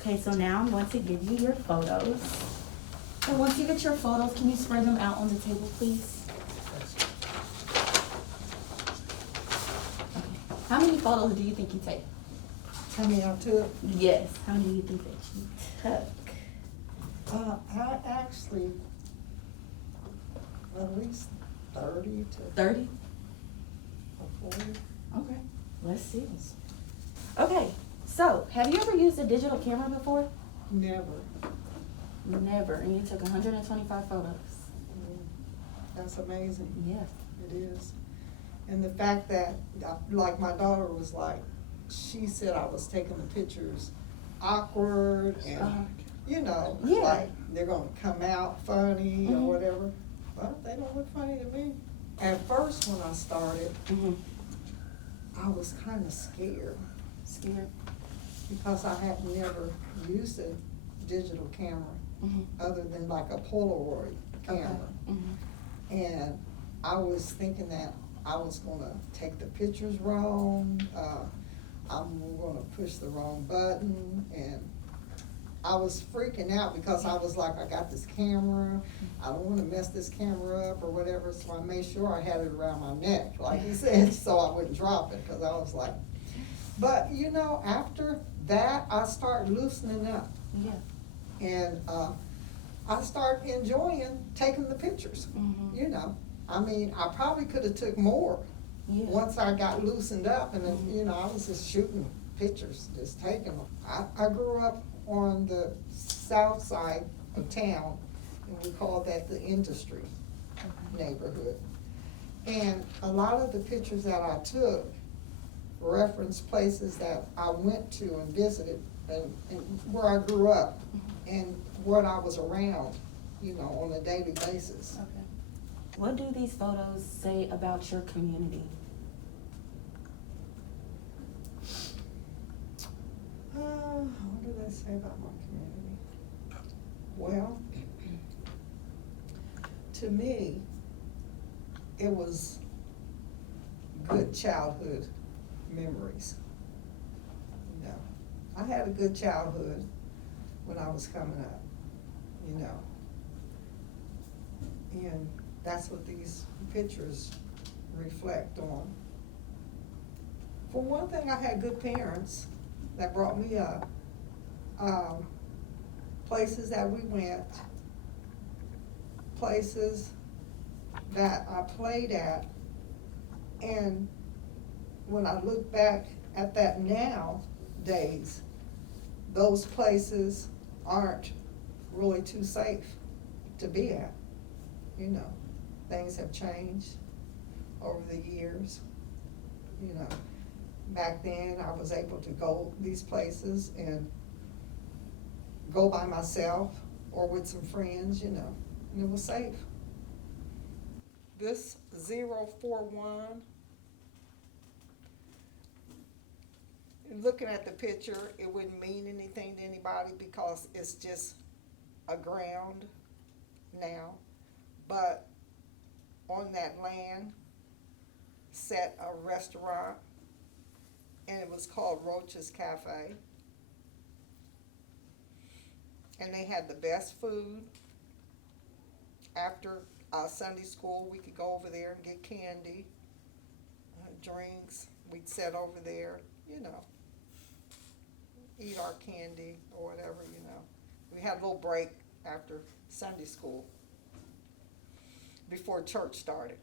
Okay, so now I'm going to give you your photos. And once you get your photos, can you spread them out on the table, please? Okay. How many photos do you think you take? How many I took? Yes. How many do you think that you took? I actually, at least 30 to 30? 40. Okay, let's see. Okay, so have you ever used a digital camera before? Never. Never, and you took 125 photos. That's amazing. Yeah. It is. And the fact that, like my daughter was like, she said I was taking the pictures awkward and, you know, Yeah. like they're gonna come out funny or Mhm. whatever. Well, they don't look funny to me. At first when I started, I was kind of scared Scared? because I had never used a digital camera other than like a Polaroid camera. And I was thinking that I was gonna take the pictures wrong, I'm gonna push the wrong button, and I was freaking out because I was like, I got this camera, I don't wanna mess this camera up or whatever, so I made sure I had it around my neck, like he said, so I wouldn't drop it, cause I was like, but you know, after that, I started loosening up. Yeah. And, I started enjoying taking the pictures, you know. I mean, I probably could have took more Yeah. once I got loosened up, and then, you know, I was just shooting pictures, just taking them. I grew up on the south side of town, and we call that the industry neighborhood. And a lot of the pictures that I took referenced places that I went to and visited, and where I grew up, and what I was around, you know, on a daily basis. Okay. What do these photos say about your community? What do they say about my community? Well, to me, it was good childhood memories. You know, I had a good childhood when I was coming up, you know. And that's what these pictures reflect on. For one thing, I had good parents that brought me up. Places that we went, places that I played at, and when I look back at that nowadays, those places aren't really too safe to be at. You know, things have changed over the years. You know, back then I was able to go these places and go by myself or with some friends, you know, and it was safe. This 041, looking at the picture, it wouldn't mean anything to anybody because it's just a ground now. But on that land sat a restaurant, and it was called Roach's Cafe. And they had the best food. After Sunday school, we could go over there and get candy, drinks. We'd sit over there, you know, eat our candy or whatever, you know. We had a little break after Sunday school before church started.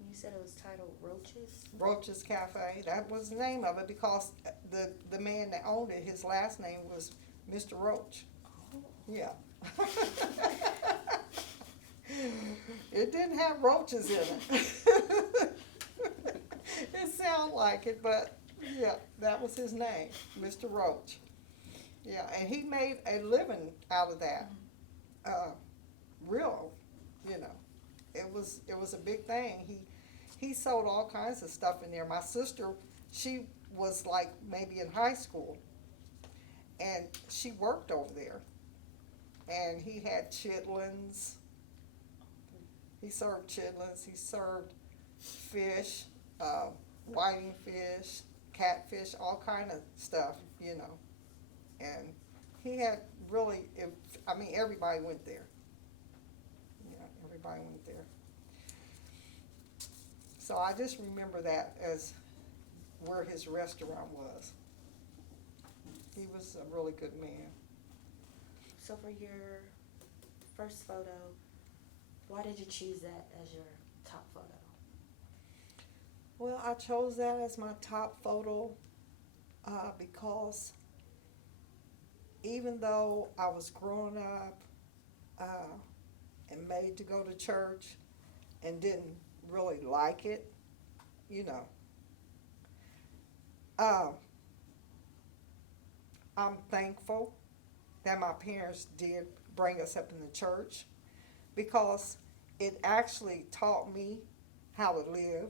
You said it was titled Roaches? Roach's Cafe, that was the name of it because the man that owned it, his last name was Mr. Roach. Oh. Yeah. It didn't have roaches in it. It sounded like it, but yeah, that was his name, Mr. Roach. Yeah, and he made a living out of that. Real, you know, it was a big thing. He sold all kinds of stuff in there. My sister, she was like maybe in high school, and she worked over there. And he had chitlins. He served chitlins, he served fish, whiting fish, catfish, all kind of stuff, you know. And he had really, everybody went there. Yeah, everybody went there. So I just remember that as where his restaurant was. He was a really good man. So for your first photo, why did you choose that as your top photo? Well, I chose that as my top photo because even though I was growing up and made to go to church and didn't really like it, you know, I'm thankful that my parents did bring us up in the church because it actually taught me how to live,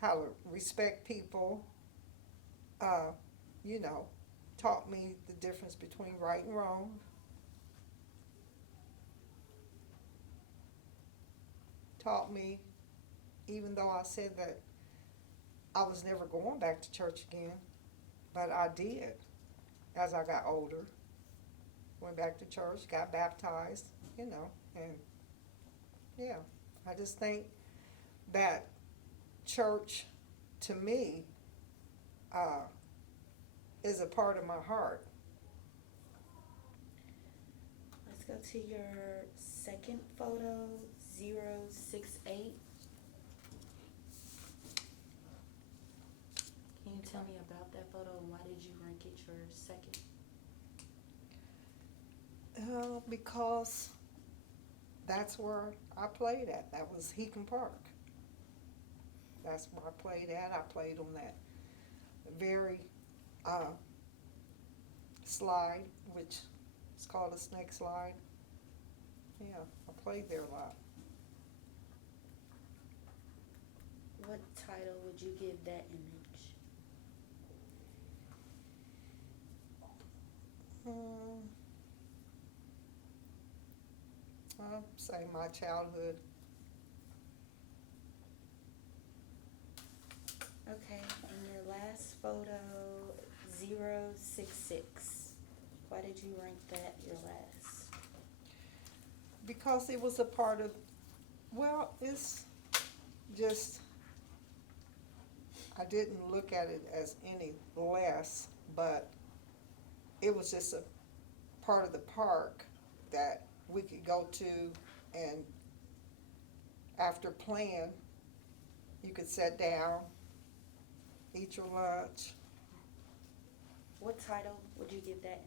how to respect people, you know, taught me the difference between right and wrong. Taught me, even though I said that I was never going back to church again, but I did as I got older. Went back to church, got baptized, you know, and yeah, I just think that church, to me, is a part of my heart. Let's go to your second photo, 068. Can you tell me about that photo and why did you rank it your second? Because that's where I played at. That was Heacon Park. That's where I played at. I played on that very slide, which is called a snake slide. Yeah, I played there a lot. What title would you give that image? I'll say my childhood. Okay, and your last photo, 066. Why did you rank that your last? Because it was a part of, well, it's just, I didn't look at it as any less, but it was just a part of the park that we could go to, and after playing, you could sit down, eat your lunch. What title would you give that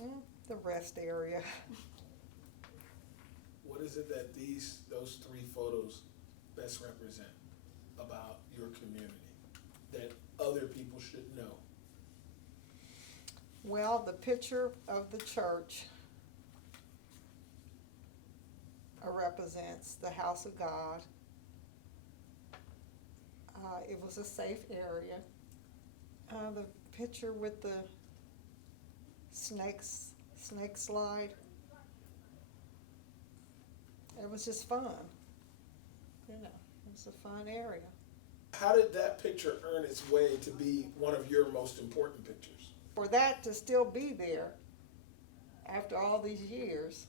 image? The rest area. What is it that those three photos best represent about your community that other people should know? Well, the picture of the church represents the house of God. It was a safe area. The picture with the snake slide, it was just fun. You know, it was a fun area. How did that picture earn its way to be one of your most important pictures? For that to still be there after all these years,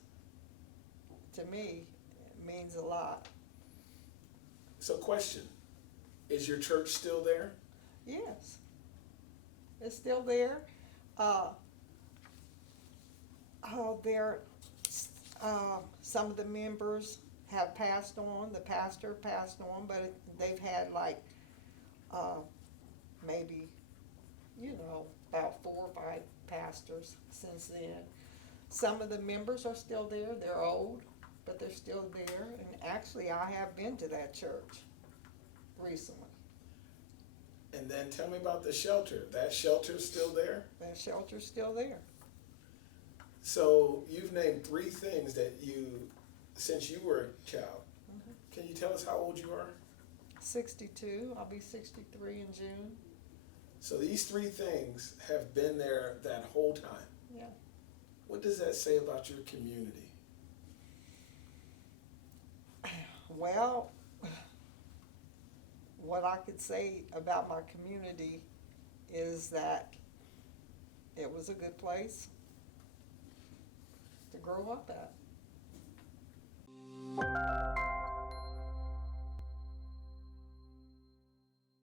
to me, it means a lot. So question, is your church still there? Yes, it's still there. Some of the members have passed on. The pastor passed on, but they've had like maybe, you know, about 4 or 5 pastors since then. Some of the members are still there. They're old, but they're still there. And actually, I have been to that church recently. And then tell me about the shelter. That shelter's still there? That shelter's still there. So you've named 3 things that you, since you were a child. Mm-hmm. Can you tell us how old you are? 62. I'll be 63 in June. So these 3 things have been there that whole time. Yeah. What does that say about your community? Well, what I could say about my community is that it was a good place to grow up at.